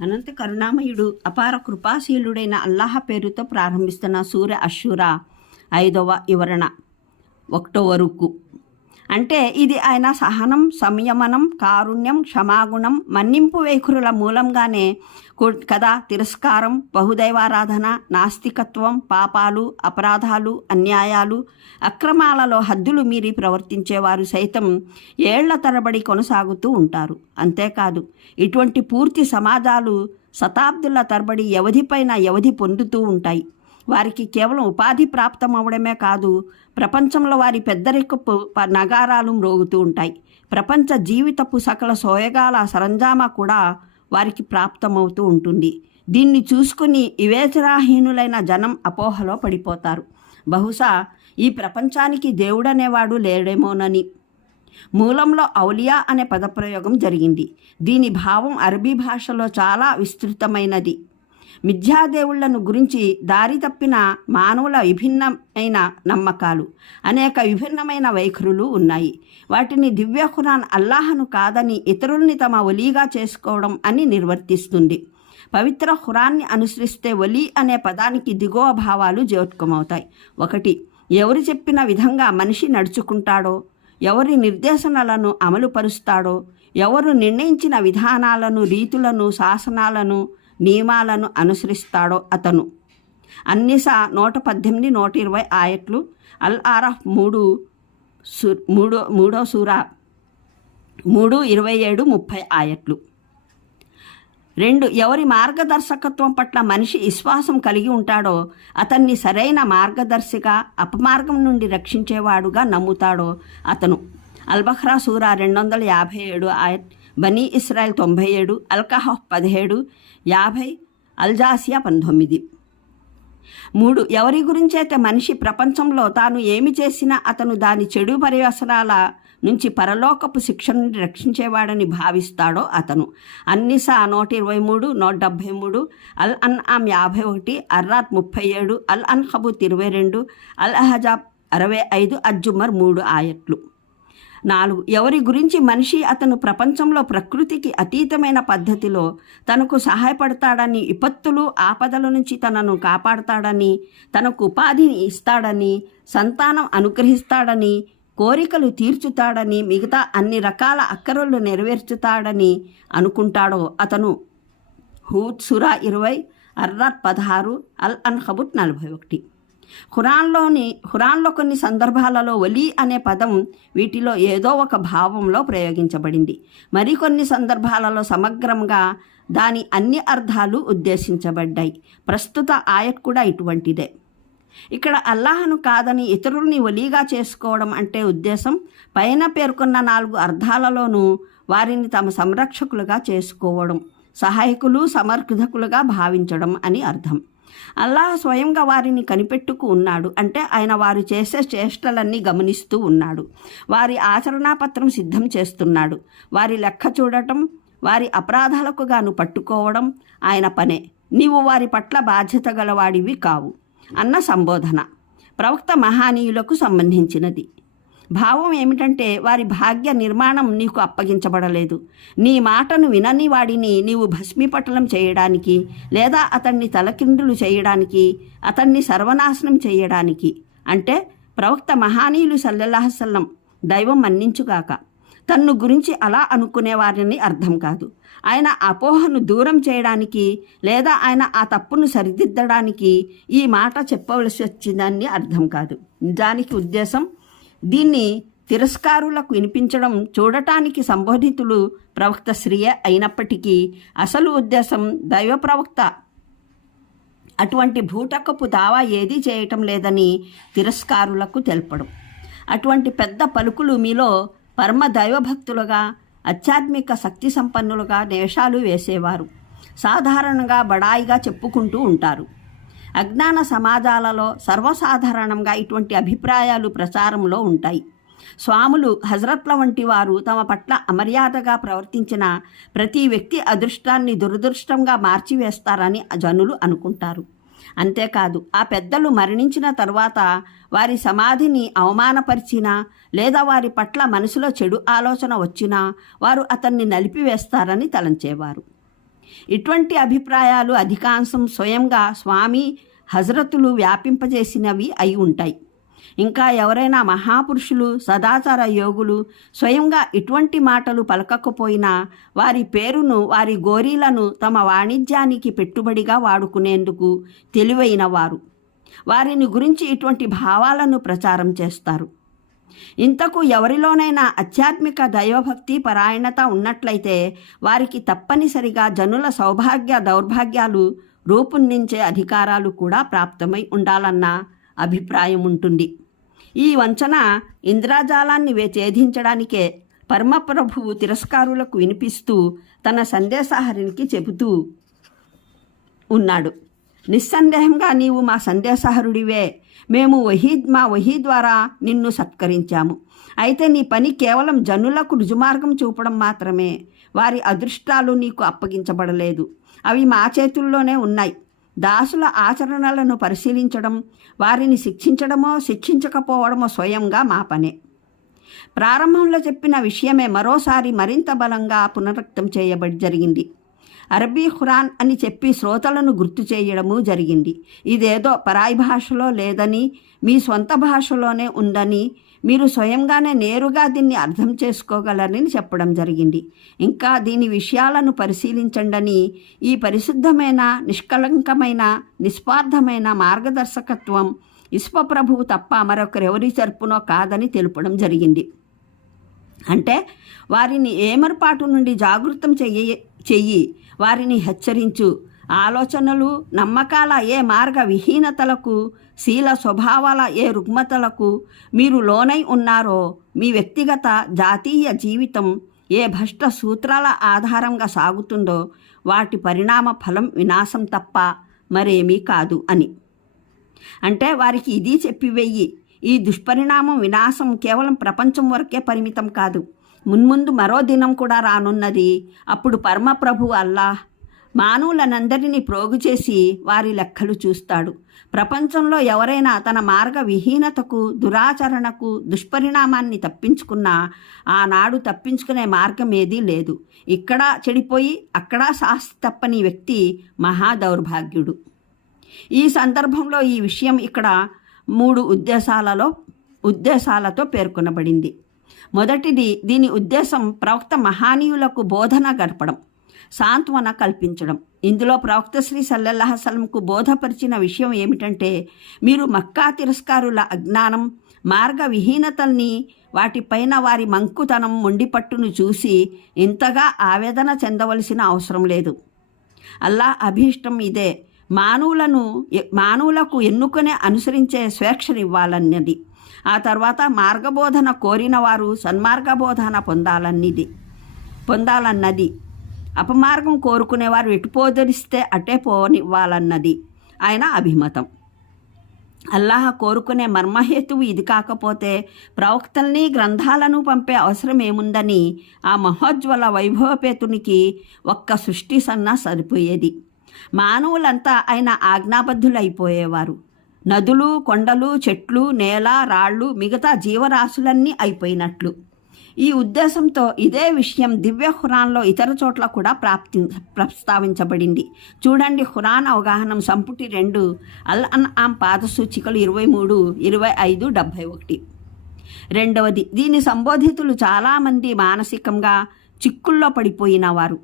అనంత కరుణామయుడు అపార కృపాశీలుడైన అల్లాహ పేరుతో ప్రారంభిస్తున్న సూర్య అశ్వర ఐదవ వివరణ ఒకటో వరకు. అంటే ఇది ఆయన సహనం సంయమనం కారుణ్యం క్షమాగుణం మన్నింపు వైఖరుల మూలంగానే కు- కదా తిరస్కారం బహుదైవారాధన నాస్తికత్వం పాపాలు అపరాధాలు అన్యాయాలు అక్రమాలలో హద్దులు మీరి ప్రవర్తించేవారు సైతం ఏళ్ళ తరబడి కొనసాగుతూ ఉంటారు. అంతేకాదు ఇటువంటి పూర్తి సమాజాలు శతాబ్దుల తరబడి వ్యవధిపైన వ్యవధి పొందుతూ ఉంటాయి. వారికి కేవలం ఉపాధి ప్రాప్తం అవడమే కాదు ప్రపంచంలో వారి పెద్దరికపు నగారాలు మ్రోగుతూ ఉంటాయి. ప్రపంచ జీవితపు సకల సోయగాల సరంజామా కూడా వారికి ప్రాప్తమవుతూ ఉంటుంది. దీన్ని చూసుకుని వివేచనాహీనులైన జనం అపోహలో పడిపోతారు. బహుశా ఈ ప్రపంచానికి దేవుడనేవాడు లేడేమోనని. మూలంలో ఔలియా అనే పదప్రయోగం జరిగింది. దీని భావం అరబీ భాషలో చాలా విస్తృతమైనది. మిథ్యాదేవుళ్ళను గురించి దారి తప్పిన మానవుల విభిన్నమైన నమ్మకాలు. అనేక విభిన్నమైన వైఖరులు ఉన్నాయి. వాటిని దివ్య ఖురాన్ అల్లాహను కాదని ఇతరుల్ని తమ ఒలీగా చేసుకోవడం అని నిర్వర్తిస్తుంది. పవిత్ర ఖురాన్ని అనుసరిస్తే ఒలి అనే పదానికి దిగువ భావాలు జోత్కమవుతాయి. ఒకటి ఎవరు చెప్పిన విధంగా మనిషి నడుచుకుంటాడో? ఎవరి నిర్దేశనలను అమలుపరుస్తాడో? ఎవరు నిర్ణయించిన విధానాలను రీతులను శాసనాలను నియమాలను అనుసరిస్తాడో అతను. అన్నిసా నూట పద్దెనిమిది నూట ఇరవై ఆయట్లు అల్ ఆరఫ్ మూడు మూడో మూడో సూరా మూడు ఇరవై ఏడు ముప్పై ఆయట్లు. రెండు ఎవరి మార్గదర్శకత్వం పట్ల మనిషి విశ్వాసం కలిగి ఉంటాడో అతన్ని సరైన మార్గదర్శిగా అపమార్గం నుండి రక్షించేవాడుగా నమ్ముతాడో అతను. అల్బఖ్రా సూరా రెండు వందల యాభై ఏడు ఆయత్ బనీ ఇస్రాయల్ తొంభై ఏడు అల్కహాఫ్ పదిహేడు యాభై అల్జాసియా పంతొమ్మిది. మూడు ఎవరి గురించైతే మనిషి ప్రపంచంలో తాను ఏమి చేసినా అతను దాని చెడు పర్యవసనాల నుంచి పరలోకపు శిక్ష నుండి రక్షించేవాడని భావిస్తాడో అతను. అన్నిసా నూట ఇరవై మూడు నూట డెబ్భై మూడు అల్ అన్ ఆమ్ యాభై ఒకటి అర్రాత్ ముప్పై ఏడు అల్ అన్ హబూత్ ఇరవై రెండు అల్ అహజాబ్ అరవై ఐదు అజ్జుమర్ మూడు ఆయట్లు. నాలుగు ఎవరి గురించి మనిషి అతను ప్రపంచంలో ప్రకృతికి అతీతమైన పద్ధతిలో తనకు సహాయపడతాడని విపత్తులు ఆపదల నుంచి తనను కాపాడతాడని తనకు ఉపాధిని ఇస్తాడని సంతానం అనుగ్రహిస్తాడని కోరికలు తీర్చుతాడని మిగతా అన్ని రకాల అక్కరలు నెరవేర్చుతాడని అనుకుంటాడో అతను. హూద్ సురా ఇరవై అర్రాత్ పదహారు అల్ అన్ హబుట్ నలభై ఒకటి. ఖురాన్లోని ఖురాన్లో కొన్ని సందర్భాలలో ఒలి అనే పదం వీటిలో ఏదో ఒక భావంలో ప్రయోగించబడింది. మరికొన్ని సందర్భాలలో సమగ్రంగా దాని అన్ని అర్థాలు ఉద్దేశించబడ్డాయి. ప్రస్తుత ఆయట్ కూడా ఇటువంటిదే. ఇక్కడ అల్లాహను కాదని ఇతరుల్ని ఒలీగా చేసుకోవడం అంటే ఉద్దేశం పైన పేర్కొన్న నాలుగు అర్థాలలోనూ వారిని తమ సంరక్షకులుగా చేసుకోవడం సహాయకులు సమర్థకులుగా భావించడం అని అర్థం. అల్లాహ్ స్వయంగా వారిని కనిపెట్టుకు ఉన్నాడు. అంటే ఆయన వారు చేసే చేష్టలన్నీ గమనిస్తూ ఉన్నాడు. వారి ఆచరణాపత్రం సిద్ధం చేస్తున్నాడు. వారి లెక్క చూడటం వారి అపరాధాలకు గాను పట్టుకోవడం ఆయన పనే. నీవు వారి పట్ల బాధ్యత గలవాడివి కావు. అన్న సంబోధన. ప్రవక్త మహానీయులకు సంబంధించినది. భావం ఏమిటంటే వారి భాగ్య నిర్మాణం నీకు అప్పగించబడలేదు. నీ మాటను వినని వాడిని నీవు భస్మీపటలం చేయడానికి లేదా అతన్ని తలకిందులు చేయడానికి అతన్ని సర్వనాశనం చేయడానికి. అంటే ప్రవక్త మహానీయులు సల్లెల్లాహసల్లం దైవం మన్నించుగాక. తన్ను గురించి అలా అనుకునే వారిని అర్థం కాదు. ఆయన అపోహను దూరం చేయడానికి లేదా ఆయన ఆ తప్పును సరిదిద్దడానికి ఈ మాట చెప్పవలసి వచ్చిందని అర్థం కాదు. నిజానికి ఉద్దేశం దీన్ని తిరస్కారులకు వినిపించడం చూడటానికి సంబోధితులు ప్రవక్త శ్రీయ అయినప్పటికీ అసలు ఉద్దేశం దైవ ప్రవక్త. అటువంటి భూటకపు దావా ఏదీ చేయటం లేదని తిరస్కారులకు తెలపడం. అటువంటి పెద్ద పలుకులు మీలో పరమ దైవభక్తులుగా ఆధ్యాత్మిక శక్తి సంపన్నులుగా నేషాలు వేసేవారు. సాధారణంగా బడాయిగా చెప్పుకుంటూ ఉంటారు. అజ్ఞాన సమాజాలలో సర్వసాధారణంగా ఇటువంటి అభిప్రాయాలు ప్రచారంలో ఉంటాయి. స్వాములు హజరత్ల వంటి వారు తమ పట్ల అమర్యాదగా ప్రవర్తించిన ప్రతి వ్యక్తి అదృష్టాన్ని దురదృష్టంగా మార్చివేస్తారని జనులు అనుకుంటారు. అంతేకాదు ఆ పెద్దలు మరణించిన తర్వాత వారి సమాధిని అవమానపరిచినా లేదా వారి పట్ల మనసులో చెడు ఆలోచన వచ్చినా వారు అతన్ని నలిపివేస్తారని తలంచేవారు. ఇటువంటి అభిప్రాయాలు అధికాంశం స్వయంగా స్వామి హజరతులు వ్యాపింపజేసినవి అయి ఉంటాయి. ఇంకా ఎవరైనా మహాపురుషులు సదాచార యోగులు స్వయంగా ఇటువంటి మాటలు పలకకపోయినా వారి పేరును వారి గోరీలను తమ వాణిజ్యానికి పెట్టుబడిగా వాడుకునేందుకు తెలివైన వారు. వారిని గురించి ఇటువంటి భావాలను ప్రచారం చేస్తారు. ఇంతకు ఎవరిలోనైనా ఆధ్యాత్మిక దైవభక్తి పరాయణత ఉన్నట్లయితే వారికి తప్పనిసరిగా జనుల సౌభాగ్య దౌర్భాగ్యాలు రూపొందించే అధికారాలు కూడా ప్రాప్తమై ఉండాలన్న అభిప్రాయం ఉంటుంది. ఈ వంచన ఇంద్రజాలాన్ని వే ఛేదించడానికే పరమప్రభువు తిరస్కారులకు వినిపిస్తూ తన సందేశహరినికి చెబుతూ ఉన్నాడు. నిస్సందేహంగా నీవు మా సందేశహరుడివే. మేము వహీ మా వహీ ద్వారా నిన్ను సత్కరించాము. అయితే నీ పని కేవలం జనులకు రుజుమార్గం చూపడం మాత్రమే. వారి అదృష్టాలు నీకు అప్పగించబడలేదు. అవి మా చేతుల్లోనే ఉన్నాయి. దాసుల ఆచరణలను పరిశీలించడం వారిని శిక్షించడమో శిక్షించకపోవడమో స్వయంగా మా పనే. ప్రారంభంలో చెప్పిన విషయమే మరోసారి మరింత బలంగా పునరుక్తం చేయబడి జరిగింది. అరబీ ఖురాన్ అని చెప్పి శ్రోతలను గుర్తు చేయడము జరిగింది. ఇదేదో పరాయి భాషలో లేదని మీ సొంత భాషలోనే ఉందని మీరు స్వయంగానే నేరుగా దీన్ని అర్థం చేసుకోగలరని చెప్పడం జరిగింది. ఇంకా దీని విషయాలను పరిశీలించండని ఈ పరిశుద్ధమైన నిష్కలంకమైన నిస్పార్థమైన మార్గదర్శకత్వం ఇస్పప్రభువు తప్ప మరొకరెవరి చర్పునో కాదని తెలుపడం జరిగింది. అంటే వారిని ఏమర్పాటు నుండి జాగృతం చెయ్యి చెయ్యి. వారిని హెచ్చరించు. ఆలోచనలు నమ్మకాల ఏ మార్గ విహీనతలకు శీల స్వభావాల ఏ రుగ్మతలకు మీరు లోనై ఉన్నారో మీ వ్యక్తిగత జాతీయ జీవితం ఏ భ్రష్ట సూత్రాల ఆధారంగా సాగుతుందో వాటి పరిణామ ఫలం వినాశం తప్ప మరేమీ కాదు అని. అంటే వారికి ఇది చెప్పివెయ్యి ఈ దుష్పరిణామం వినాశం కేవలం ప్రపంచం వరకే పరిమితం కాదు. మున్ముందు మరో దినం కూడా రానున్నది. అప్పుడు పరమప్రభు అల్లాహ్ మానవులనందరినీ ప్రోగు చేసి వారి లెక్కలు చూస్తాడు. ప్రపంచంలో ఎవరైనా తన మార్గ విహీనతకు దురాచరణకు దుష్పరిణామాన్ని తప్పించుకున్నా ఆనాడు తప్పించుకునే మార్గం ఏదీ లేదు. ఇక్కడ చెడిపోయి అక్కడ శాస్తి తప్పని వ్యక్తి మహా దౌర్భాగ్యుడు ఈ సందర్భంలో ఈ విషయం ఇక్కడ మూడు ఉద్దేశాలలో ఉద్దేశాలతో పేర్కొనబడింది. మొదటిది దీని ఉద్దేశం ప్రవక్త మహానీయులకు బోధన గడపడం సాంత్వన కల్పించడం. ఇందులో ప్రవక్త శ్రీ సల్లల్లాహసలంకు బోధపరిచిన విషయం ఏమిటంటే మీరు మక్కా తిరస్కారుల అజ్ఞానం మార్గ విహీనతల్ని వాటిపైన వారి మంకుతనం మొండిపట్టును చూసి ఇంతగా ఆవేదన చెందవలసిన అవసరం లేదు. అల్లా అభీష్టం ఇదే మానవులను మానవులకు ఎన్నుకునే అనుసరించే స్వేచ్ఛనివ్వాలన్నది. ఆ తర్వాత మార్గబోధన కోరిన వారు సన్మార్గబోధన పొందాలన్నది. పొందాలన్నది. అపమార్గం కోరుకునేవారు ఎటుపోదరిస్తే అటే పోనివ్వాలన్నది ఆయన అభిమతం. అల్లాహ కోరుకునే మర్మహేతువు ఇది కాకపోతే ప్రవక్తల్ని గ్రంథాలను పంపే అవసరం ఏముందని ఆ మహోజ్వల వైభవపేతునికి ఒక్క సృష్టి సన్నా సరిపోయేది. మానవులంతా ఆయన ఆజ్ఞాబద్ధులైపోయేవారు. నదులు కొండలు చెట్లు నేల రాళ్ళు మిగతా జీవరాశులన్నీ అయిపోయినట్లు. ఈ ఉద్దేశంతో ఇదే విషయం దివ్య హురాన్లో ఇతర చోట్ల కూడా ప్రాప్తి ప్రస్తావించబడింది. చూడండి హురాన్ అవగాహనం సంపుటి రెండు అల్ అన్ ఆమ్ పాదసూచికలు ఇరవై మూడు ఇరవై ఐదు డెబ్భై ఒకటి. రెండవది దీని సంబోధితులు చాలామంది మానసికంగా చిక్కుల్లో పడిపోయిన వారు.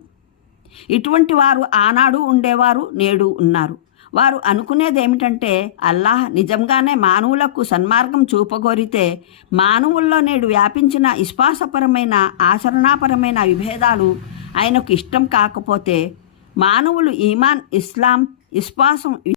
ఇటువంటి వారు ఆనాడు ఉండేవారు నేడు ఉన్నారు. వారు అనుకునేది ఏమిటంటే అల్లాహ్ నిజంగానే మానవులకు సన్మార్గం చూపగోరితే మానవుల్లో నేడు వ్యాపించిన విశ్వాసపరమైన ఆచరణాపరమైన విభేదాలు ఆయనకు ఇష్టం కాకపోతే మానవులు ఈమాన్ ఇస్లాం విశ్వాసం